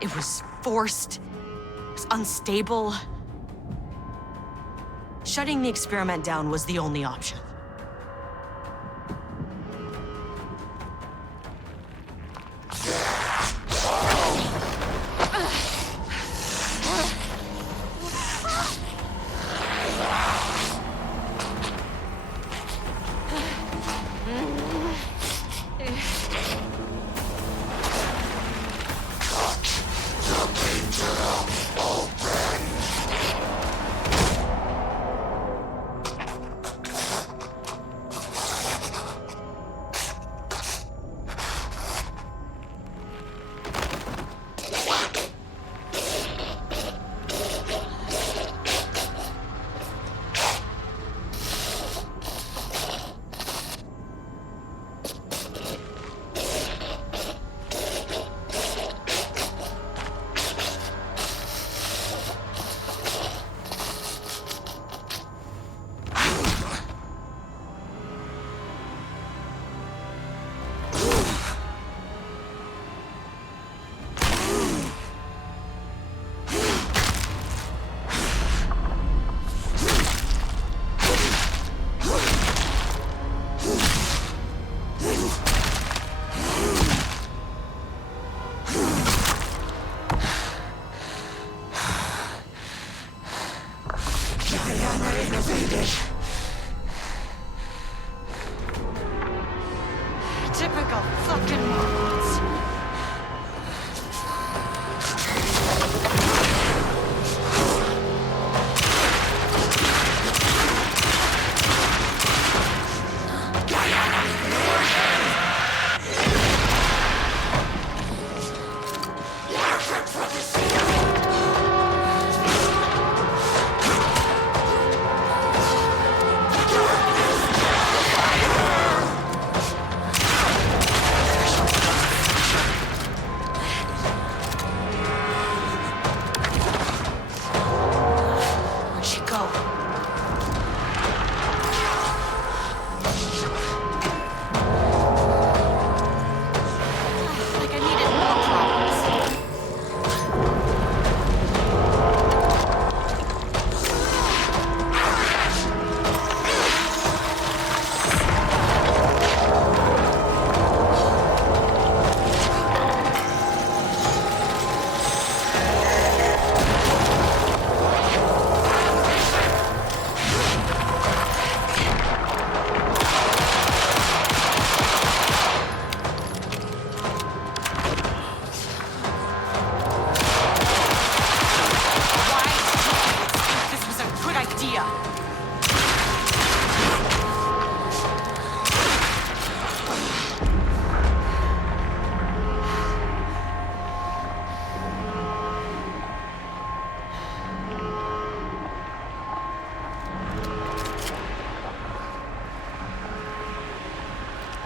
It was forced, it was unstable. Shutting the experiment down was the only option. Typical fucking Marmonts.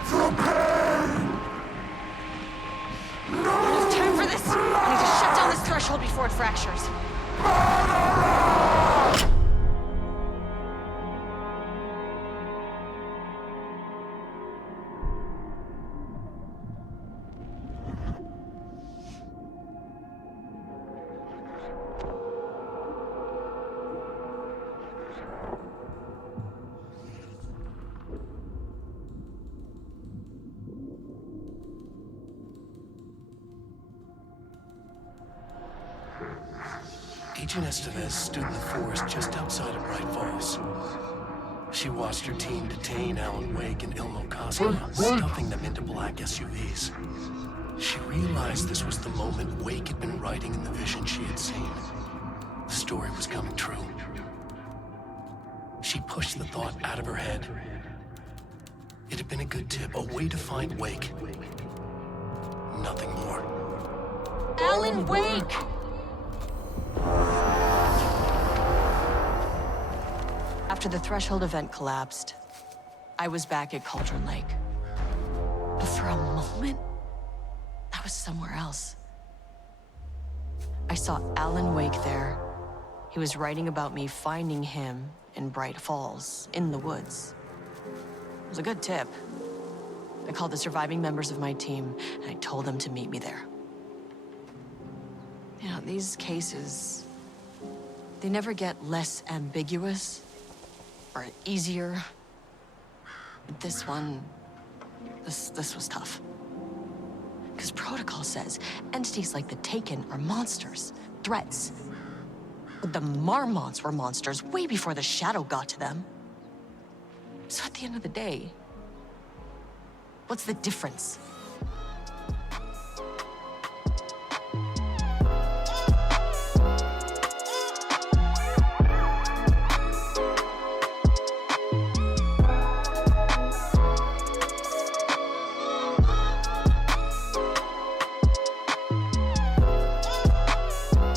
through pain. I don't have time for this. I need to shut down this threshold before it fractures. Agent Estevez stood in the forest just outside of Bright Falls. She watched her team detain Alan Wake and Ilmo Koska, stuffing them into black SUVs. She realized this was the moment Wake had been writing in the vision she had seen. The story was coming true. She pushed the thought out of her head. It had been a good tip, a way to find Wake. Nothing more. Alan Wake! After the threshold event collapsed, I was back at Cauldron Lake. But for a moment, I was somewhere else. I saw Alan Wake there. He was writing about me finding him in Bright Falls, in the woods. It was a good tip. I called the surviving members of my team, and I told them to meet me there. You know, these cases, they never get less ambiguous or easier. But this one, this was tough. Because protocol says entities like the Taken are monsters, threats. But the Marmonts were monsters way before the Shadow got to them. So at the end of the day, what's the difference?